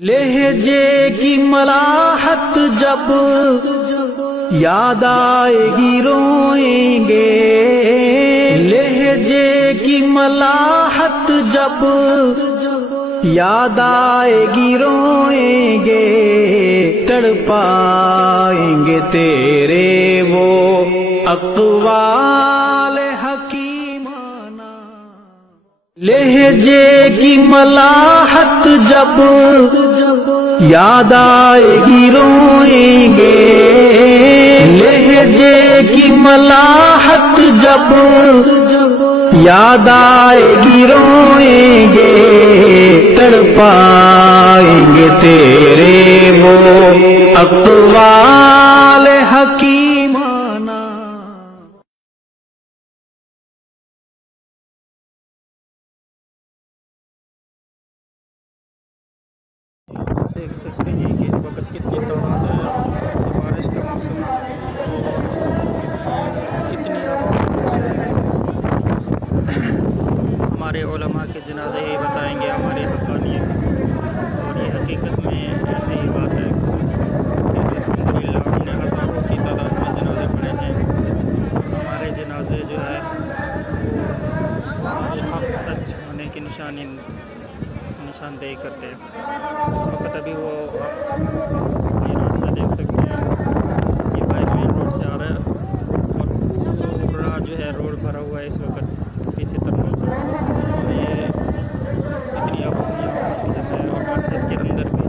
लहजे की मलाहत जब याद आएगी रोएंगे, लहजे की मलाहत जब याद आएगी रोएंगे, तड़पाएंगे तेरे वो अक़वाल हकीमाना। लहजे की मलाहत जब याद आएगी रोएंगे, लहजे की मलाहत जब याद आएगी रोएंगे, तड़पाएंगे तेरे वो अक़वाल हकीमाना। देख सकते हैं कि इस वक्त कितनी तादाद है, बारिश का मौसम इतनी हमारे उलमा के जनाजे ही बताएंगे हमारे हक़ानियत, और ये हकीकत में ऐसी ही बात है कि अल्हम्दुलिल्लाह हमने हज़ारों की तादाद में जनाजे पढ़े हैं। हमारे जनाजे जो है हमारे हक़ सच होने की निशानदेही करते हैं। इस वक्त अभी वो ये रास्ता देख सकते हैं, ये बाइक मेन रोड से आ रहा है और पूरा जो है रोड भरा हुआ है इस वक्त पीछे तक। ये इतनी आबादी जगह है और मस्जिद के अंदर भी